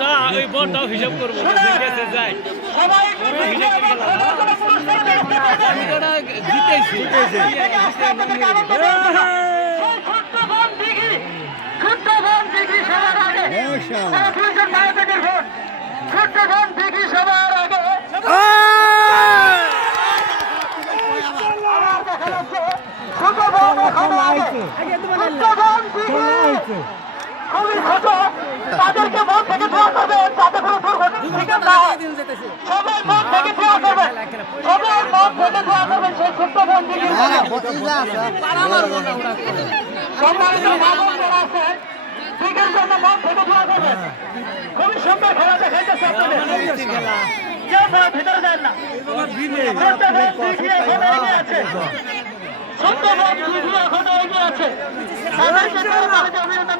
তা ওই বলটাও হিসাব করব গেছে যাই জিতেছি খুবই ছোট তাদেরকে মন থেকে দোয়া করবেন যাতে কোনো দুর্ঘটনা না। হয় সবাই মন থেকে দোয়া করবেন সবাই মন থেকে দোয়া করবেন সেই ছোট্ট বোন দিকে সম্মানিত বাবন যারা আছেন দিকের জন্য মন থেকে দোয়া করবেন খুবই সুন্দর খেলা দেখাইতেছে আপনাদের। কেউ ভিতরে যান না। এগিয়ে আছে। এগিয়ে তাদেরকে অভিনন্দন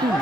হুম।